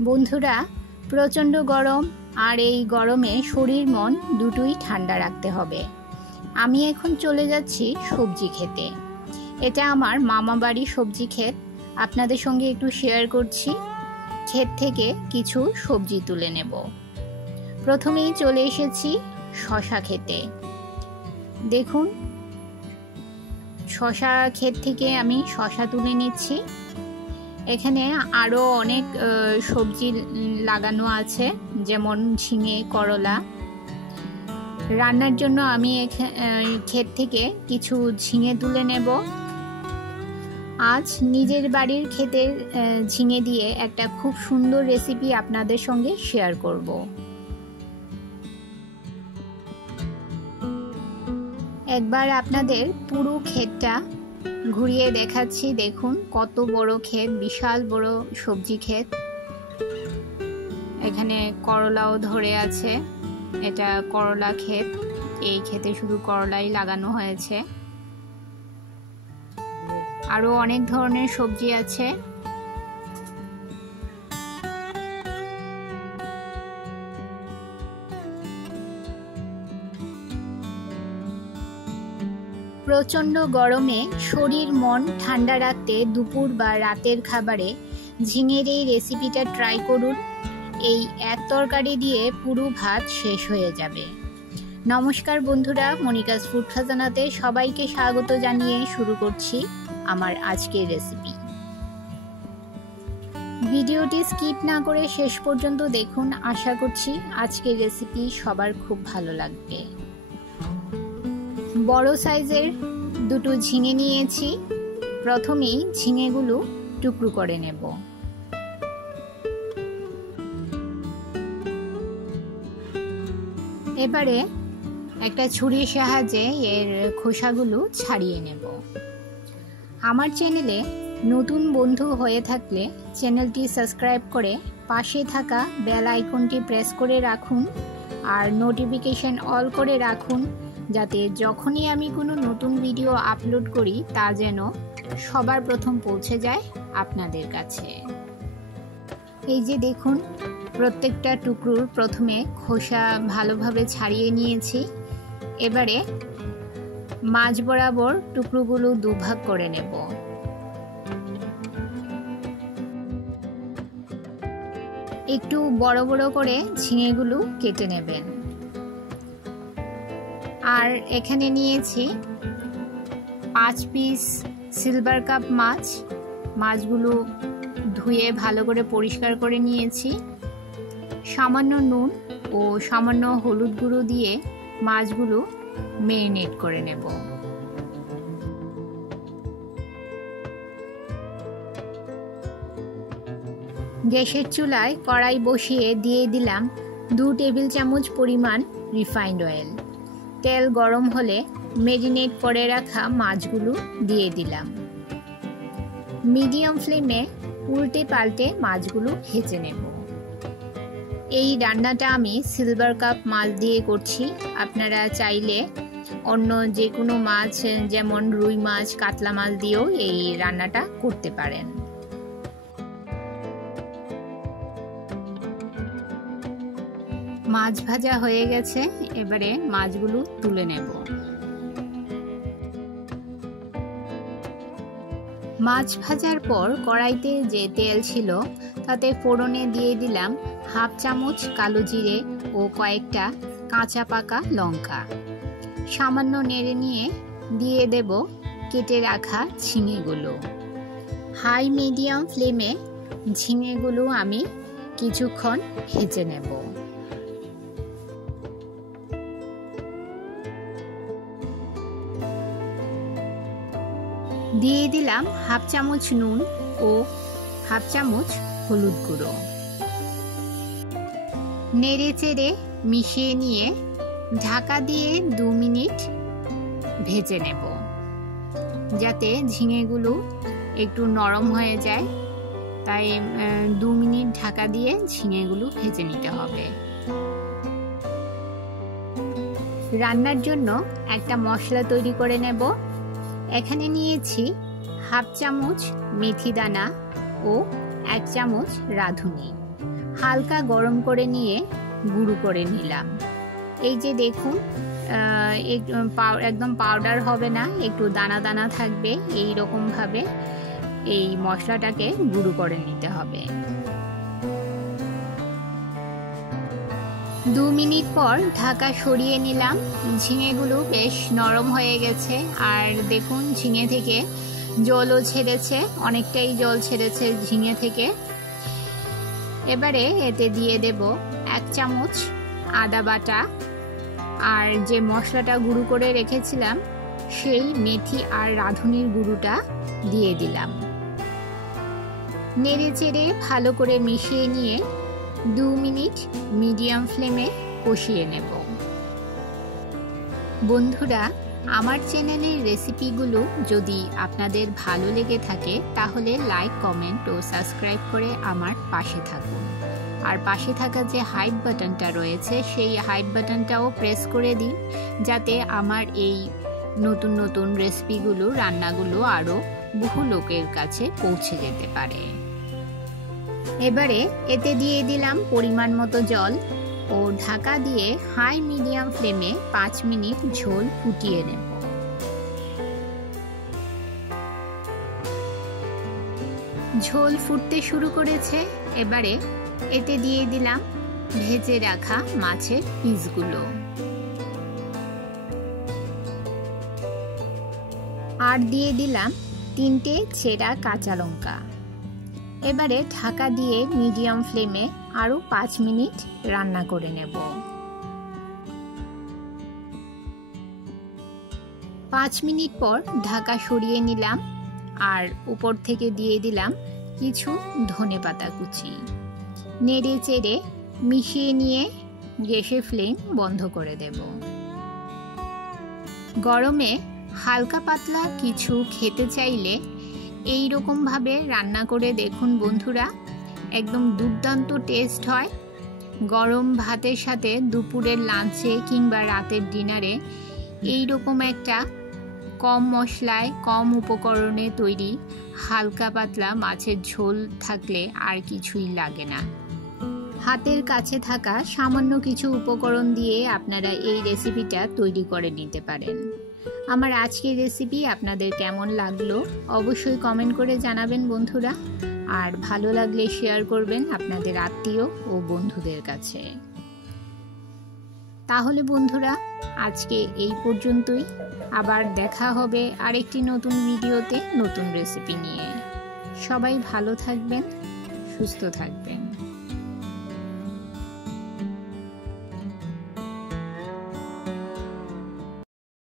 বন্ধুরা, প্রচণ্ড গরম, আর এই গরমে শরীর মন দুটোই ঠান্ডা রাখতে হবে। আমি এখন চলে যাচ্ছি সবজি খেতে। এটা আমার মামা বাড়ির সবজি ক্ষেত। আপনাদের সঙ্গে একটু শেয়ার করছি। ক্ষেত থেকে কিছু সবজি তুলে নেব। প্রথমেই চলে এসেছি শশা খেতে। দেখুন, শশা ক্ষেত থেকে আমি শশা তুলে নিচ্ছি। এখানে আরও অনেক সবজি লাগানো আছে, যেমন ঝিঙে, করলা। রান্নার জন্য আমি ক্ষেত থেকে কিছু ঝিঙে তুলে নেব। আজ নিজের বাড়ির ক্ষেতের ঝিঙে দিয়ে একটা খুব সুন্দর রেসিপি আপনাদের সঙ্গে শেয়ার করব। একবার আপনাদের পুরো ক্ষেতটা ঘুরিয়ে দেখাচ্ছি। দেখুন কত বড় ক্ষেত, বিশাল বড় সবজি ক্ষেত। এখানে করলাও ধরে আছে। এটা করলা ক্ষেত। এই ক্ষেতে শুধু করলাই লাগানো হয়েছে। আরো অনেক ধরনের সবজি আছে। প্রচণ্ড গরমে শরীর মন ঠান্ডা রাখতে দুপুর বা রাতের খাবারে ঝিঙের এই রেসিপিটা ট্রাই করুন। এই এক তরকারি দিয়ে পুরো ভাত শেষ হয়ে যাবে। নমস্কার বন্ধুরা, মনিকাস ফুড খাজানাতে সবাইকে স্বাগত জানিয়ে শুরু করছি আমার আজকের রেসিপি। ভিডিওটি স্কিপ না করে শেষ পর্যন্ত দেখুন। আশা করছি আজকের রেসিপি সবার খুব ভালো লাগবে। বড় সাইজের দুটো ঝিঙে নিয়েছি। প্রথমেই ঝিঙেগুলো টুকরো করে নেব। এবারে একটা ছুরির সাহায্যে এর খোসাগুলো ছাড়িয়ে নেব। আমার চ্যানেলে নতুন বন্ধু হয়ে থাকলে চ্যানেলটি সাবস্ক্রাইব করে পাশে থাকা বেল আইকনটি প্রেস করে রাখুন, আর নোটিফিকেশন অল করে রাখুন, যাতে যখনই আমি কোনো নতুন ভিডিও আপলোড করি তা যেন সবার প্রথম পৌঁছে যায় আপনাদের কাছে। এই যে দেখুন, প্রত্যেকটা টুকরোর প্রথমে খোসা ভালোভাবে ছাড়িয়ে নিয়েছি। এবারে মাঝ বরাবর টুকরোগুলো দুভাগ করে নেব। একটু বড় বড় করে ঝিঙেগুলো কেটে নেবেন। আর এখানে নিয়েছি 5 পিস সিলভার কাপ মাছ। মাছগুলো ধুয়ে ভালো করে পরিষ্কার করে নিয়েছি। সামান্য নুন ও সামান্য হলুদ গুঁড়ো দিয়ে মাছগুলো ম্যারিনেট করে নেব। গ্যাসের চুলায় কড়াই বসিয়ে দিয়ে দিলাম 2 টেবিল চামচ পরিমাণ রিফাইন্ড অয়েল। তেল গরম হলে ম্যারিনেট করে রাখা মাছগুলো দিয়ে দিলাম। মিডিয়াম ফ্লেমে উল্টে পাল্টে মাছগুলো ভেজে নেব। এই রান্নাটা আমি সিলভার কাপ মাছ দিয়ে করছি। আপনারা চাইলে অন্য যে কোনো মাছ, যেমন রুই মাছ, কাতলা মাছ দিয়েও এই রান্নাটা করতে পারেন। মাছ ভাজা হয়ে গেছে। এবারে মাছগুলো তুলে নেব। মাছ ভাজার পর কড়াইতে যে তেল ছিল তাতে ফোড়নে দিয়ে দিলাম 1/2 চামচ কালো জিরে ও কয়েকটা কাঁচা পাকা লঙ্কা। সামান্য নেড়ে নিয়ে দিয়ে দেব কেটে রাখা ঝিঙেগুলো। হাই মিডিয়াম ফ্লেমে ঝিঙেগুলো আমি কিছুক্ষণ ভেজে নেব। দিয়ে দিলাম 1/2 চামচ নুন ও 1/2 চামচ হলুদ গুঁড়ো। নেড়ে চেড়ে মিশিয়ে নিয়ে ঢাকা দিয়ে 2 মিনিট ভেজে নেব, যাতে ঝিঙেগুলো একটু নরম হয়ে যায়। তাই 2 মিনিট ঢাকা দিয়ে ঝিঙেগুলো ভেজে নিতে হবে। রান্নার জন্য একটা মশলা তৈরি করে নেব। এখানে নিয়েছি 1/2 চামচ মেথি দানা ও 1 চামচ রাঁধুনি। হালকা গরম করে নিয়ে গুঁড়ো করে নিলাম। এই যে দেখুন, একদম পাউডার হবে না, একটু দানা দানা থাকবে। এই রকম ভাবে এই মশলাটাকে গুঁড়ো করে নিতে হবে। 2 মিনিট পর ঢাকা সরিয়ে নিলাম। ঝিঙেগুলো বেশ নরম হয়ে গেছে, আর দেখুন ঝিঙে থেকে জলও ছেড়েছে, অনেকটাই জল ছেড়েছে ঝিঙে থেকে। এবারে এতে দিয়ে দেব 1 চামচ আদা বাটা, আর যে মশলাটা গুঁড়ো করে রেখেছিলাম সেই মেথি আর রাঁধুনির গুঁড়োটা দিয়ে দিলাম। নেড়ে চেড়ে ভালো করে মিশিয়ে নিয়ে 2 মিনিট মিডিয়াম ফ্লেমে কষিয়ে নেব। বন্ধুরা, আমার চ্যানেলের রেসিপিগুলো যদি আপনাদের ভালো লেগে থাকে তাহলে লাইক, কমেন্ট ও সাবস্ক্রাইব করে আমার পাশে থাকুন। আর পাশে থাকা যে হাইপ বাটনটা রয়েছে সেই হাইপ বাটনটাও প্রেস করে দিন, যাতে আমার এই নতুন নতুন রেসিপিগুলো, রান্নাগুলো আরও বহু লোকের কাছে পৌঁছে যেতে পারে। এবারে এতে দিয়ে দিলাম পরিমাণ মতো জল ও ঢাকা দিয়ে হাই মিডিয়াম ফ্লেমে 5 মিনিট ঝোল ফুটিয়ে নেব। ঝোল ফুটতে শুরু করেছে। এবারে এতে দিয়ে দিলাম ভেজে রাখা মাছের পিসগুলো, আর দিয়ে দিলাম 3টে চেরা কাঁচা লঙ্কা। এবারে ঢাকা দিয়ে মিডিয়াম ফ্লেমে আরও 5 মিনিট রান্না করে নেব। 5 মিনিট পর ঢাকা সরিয়ে নিলাম, আর উপর থেকে দিয়ে দিলাম কিছু ধনেপাতা কুচি। নেড়ে চেড়ে মিশিয়ে নিয়ে গ্যাসের ফ্লেম বন্ধ করে দেব। গরমে হালকা পাতলা কিছু খেতে চাইলে এই রকম ভাবে রান্না করে দেখুন বন্ধুরা, একদম দুর্দান্ত টেস্ট হয়। গরম ভাতের সাথে দুপুরের লাঞ্চে কিংবা রাতের ডিনারে এই রকম একটা কম মশলায় কম উপকরণে তৈরি হালকা পাতলা মাছের ঝোল থাকলে আর কিছুই লাগে না। হাতের কাছে থাকা সামান্য কিছু উপকরণ দিয়ে আপনারা এই রেসিপিটা তৈরি করে নিতে পারেন। আমার আজকের রেসিপি আপনাদের কেমন লাগলো অবশ্যই কমেন্ট করে জানাবেন বন্ধুরা, আর ভালো লাগলে শেয়ার করবেন আপনাদের আত্মীয় ও বন্ধুদের কাছে। তাহলে বন্ধুরা, আজকে এই পর্যন্তই। আবার দেখা হবে আরেকটি নতুন ভিডিওতে নতুন রেসিপি নিয়ে। সবাই ভালো থাকবেন, সুস্থ থাকবেন।